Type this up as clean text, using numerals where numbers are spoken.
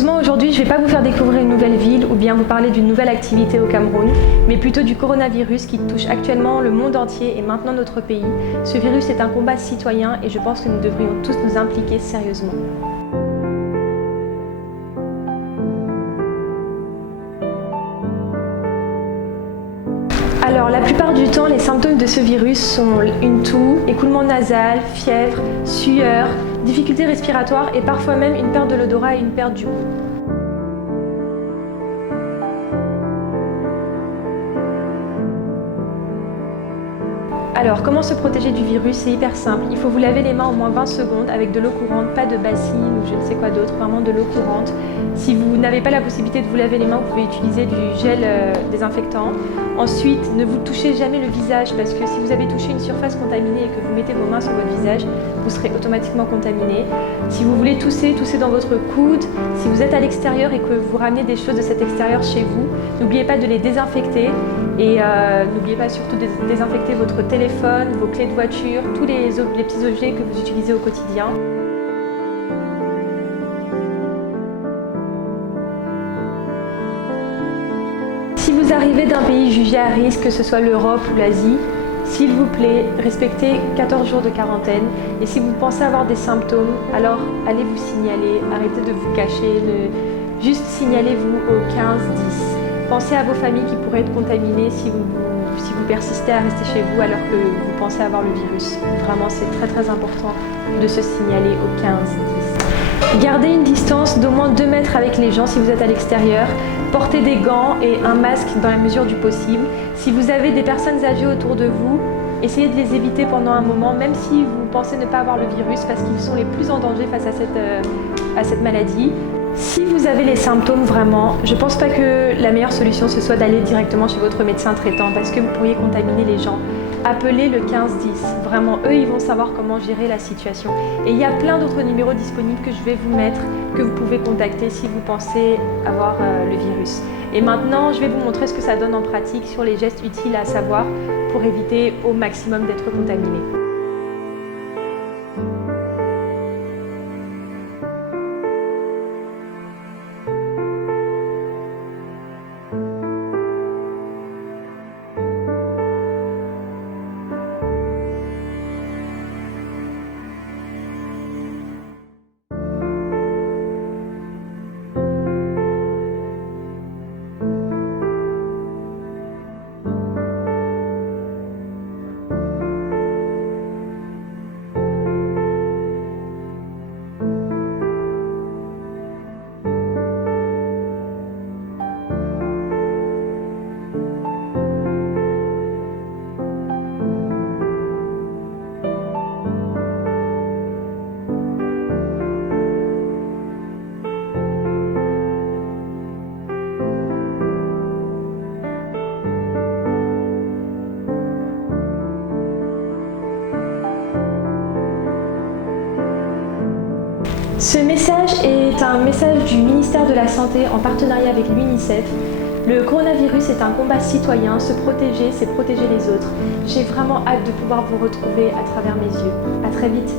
Malheureusement, aujourd'hui, je ne vais pas vous faire découvrir une nouvelle ville ou bien vous parler d'une nouvelle activité au Cameroun, mais plutôt du coronavirus qui touche actuellement le monde entier et maintenant notre pays. Ce virus est un combat citoyen et je pense que nous devrions tous nous impliquer sérieusement. Alors, la plupart du temps, les symptômes de ce virus sont une toux, écoulement nasal, fièvre, sueur, difficultés respiratoires et parfois même une perte de l'odorat et une perte du goût. Alors, comment se protéger du virus? C'est hyper simple. Il faut vous laver les mains au moins 20 secondes avec de l'eau courante, pas de bassine ou je ne sais quoi d'autre, vraiment de l'eau courante. Si vous n'avez pas la possibilité de vous laver les mains, vous pouvez utiliser du gel désinfectant. Ensuite, ne vous touchez jamais le visage parce que si vous avez touché une surface contaminée et que vous mettez vos mains sur votre visage, vous serez automatiquement contaminé. Si vous voulez tousser, toussez dans votre coude. Si vous êtes à l'extérieur et que vous ramenez des choses de cet extérieur chez vous, n'oubliez pas de les désinfecter et n'oubliez pas surtout de désinfecter votre téléphone, vos clés de voiture, tous les petits objets que vous utilisez au quotidien. Si vous arrivez d'un pays jugé à risque, que ce soit l'Europe ou l'Asie, s'il vous plaît, respectez 14 jours de quarantaine et si vous pensez avoir des symptômes, alors allez vous signaler, arrêtez de vous cacher, juste signalez-vous au 15-10. Pensez à vos familles qui pourraient être contaminées si vous persistez à rester chez vous alors que vous pensez avoir le virus. Vraiment, c'est très important de se signaler au 15-10. Gardez une distance d'au moins 2 mètres avec les gens si vous êtes à l'extérieur. Portez des gants et un masque dans la mesure du possible. Si vous avez des personnes âgées autour de vous, essayez de les éviter pendant un moment, même si vous pensez ne pas avoir le virus, parce qu'ils sont les plus en danger face à cette maladie. Si vous avez les symptômes vraiment, je ne pense pas que la meilleure solution ce soit d'aller directement chez votre médecin traitant parce que vous pourriez contaminer les gens. Appelez le 15-10, vraiment eux ils vont savoir comment gérer la situation. Et il y a plein d'autres numéros disponibles que je vais vous mettre, que vous pouvez contacter si vous pensez avoir le virus. Et maintenant je vais vous montrer ce que ça donne en pratique sur les gestes utiles à savoir pour éviter au maximum d'être contaminé. Ce message est un message du ministère de la Santé en partenariat avec l'UNICEF. Le coronavirus est un combat citoyen, se protéger, c'est protéger les autres. J'ai vraiment hâte de pouvoir vous retrouver à travers mes yeux. À très vite.